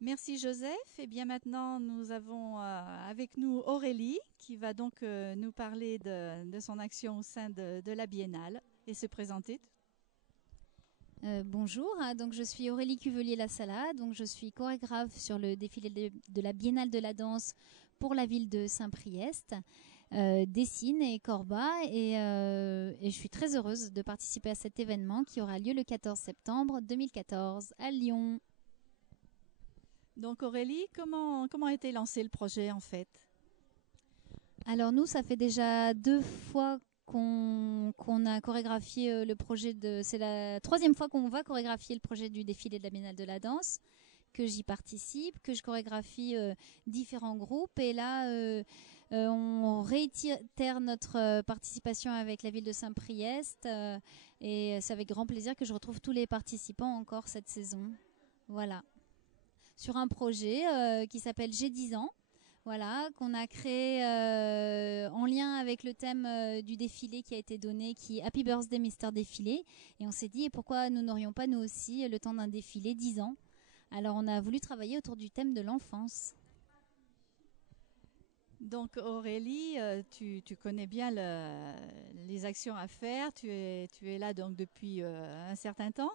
Merci Joseph. Et bien maintenant, nous avons avec nous Aurélie qui va donc nous parler de son action au sein de la Biennale et se présenter. Bonjour, donc je suis Aurélie Cuvelier-Lassala, donc je suis chorégraphe sur le défilé de la Biennale de la danse pour la ville de Saint-Priest, Dessines et Corba, et je suis très heureuse de participer à cet événement qui aura lieu le 14 septembre 2014 à Lyon. Donc Aurélie, comment a été lancé le projet en fait? Alors nous, ça fait déjà 2 fois qu'on a chorégraphié le projet de... C'est la troisième fois qu'on va chorégraphier le projet du défilé de la Biennale de la danse, que j'y participe, que je chorégraphie différents groupes. Et là, on réitère notre participation avec la ville de Saint-Priest. Et c'est avec grand plaisir que je retrouve tous les participants encore cette saison. Voilà. Sur un projet qui s'appelle J'ai 10 ans. Voilà, qu'on a créé en lien avec le thème du défilé qui a été donné, qui est Happy Birthday Mister Défilé. Et on s'est dit, et pourquoi nous n'aurions pas nous aussi le temps d'un défilé 10 ans. Alors on a voulu travailler autour du thème de l'enfance. Donc Aurélie, tu connais bien les actions à faire, tu es là donc depuis un certain temps.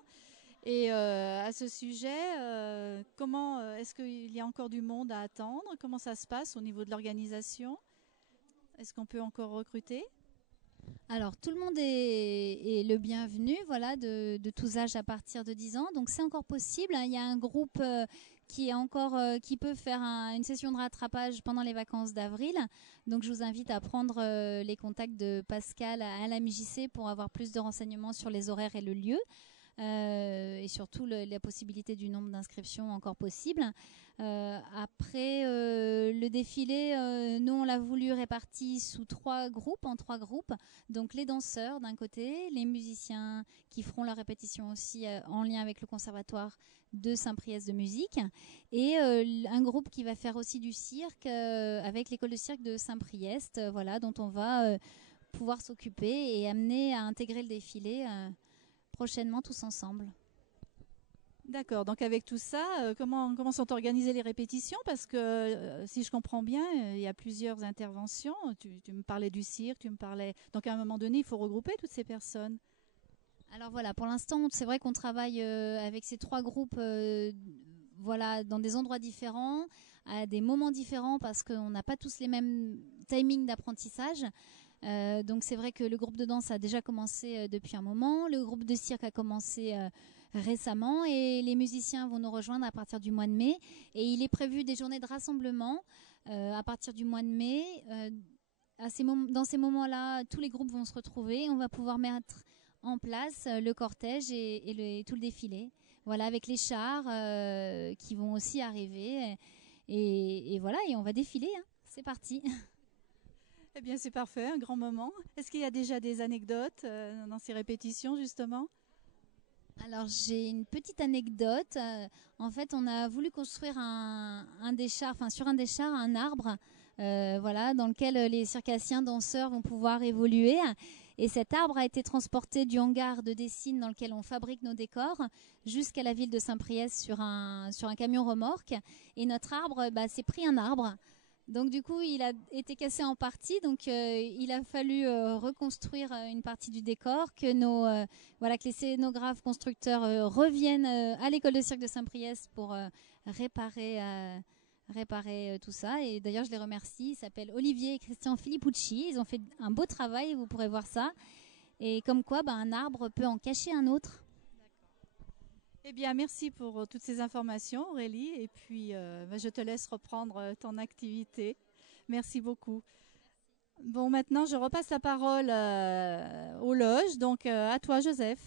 Et à ce sujet, comment est-ce qu'il y a encore du monde à attendre? Comment ça se passe au niveau de l'organisation? Est-ce qu'on peut encore recruter? Alors tout le monde est le bienvenu, voilà, de tous âges à partir de 10 ans. Donc c'est encore possible, hein. Il y a un groupe qui peut faire une session de rattrapage pendant les vacances d'avril. Donc je vous invite à prendre les contacts de Pascal à la MJC pour avoir plus de renseignements sur les horaires et le lieu. Et surtout la possibilité du nombre d'inscriptions encore possible. Après le défilé, nous on l'a voulu réparti sous en 3 groupes. Donc les danseurs d'un côté, les musiciens qui feront la répétition aussi en lien avec le conservatoire de Saint-Priest de musique, et un groupe qui va faire aussi du cirque avec l'école de cirque de Saint-Priest, voilà, dont on va pouvoir s'occuper et amener à intégrer le défilé prochainement tous ensemble. D'accord. Donc avec tout ça, comment sont organisées les répétitions? Parce que si je comprends bien, il y a plusieurs interventions. Tu me parlais du cirque, tu me parlais. Donc à un moment donné, il faut regrouper toutes ces personnes. Alors voilà, pour l'instant, c'est vrai qu'on travaille avec ces 3 groupes voilà, dans des endroits différents, à des moments différents, parce qu'on n'a pas tous les mêmes timings d'apprentissage. Donc c'est vrai que le groupe de danse a déjà commencé depuis un moment, le groupe de cirque a commencé récemment, et les musiciens vont nous rejoindre à partir du mois de mai. Et il est prévu des journées de rassemblement à partir du mois de mai. Dans ces moments-là, tous les groupes vont se retrouver et on va pouvoir mettre en place le cortège et tout le défilé. Voilà, avec les chars qui vont aussi arriver. Et voilà, et on va défiler, hein. C'est parti. Eh bien, c'est parfait, un grand moment. Est-ce qu'il y a déjà des anecdotes dans ces répétitions, justement? Alors j'ai une petite anecdote. En fait, on a voulu construire sur un des chars, un arbre, voilà, dans lequel les circassiens danseurs vont pouvoir évoluer. Et cet arbre a été transporté du hangar de Dessines dans lequel on fabrique nos décors jusqu'à la ville de Saint-Priest sur un camion remorque. Et notre arbre, s'est pris un arbre. Donc du coup, il a été cassé en partie. Donc il a fallu reconstruire une partie du décor, que les scénographes constructeurs reviennent à l'école de cirque de Saint-Priest pour réparer tout ça. Et d'ailleurs, je les remercie. Ils s'appellent Olivier et Christian Filippucci. Ils ont fait un beau travail, vous pourrez voir ça. Et comme quoi, un arbre peut en cacher un autre. Eh bien, merci pour toutes ces informations, Aurélie. Et puis, je te laisse reprendre ton activité. Merci beaucoup. Bon, maintenant, je repasse la parole aux loges. Donc, à toi, Joseph.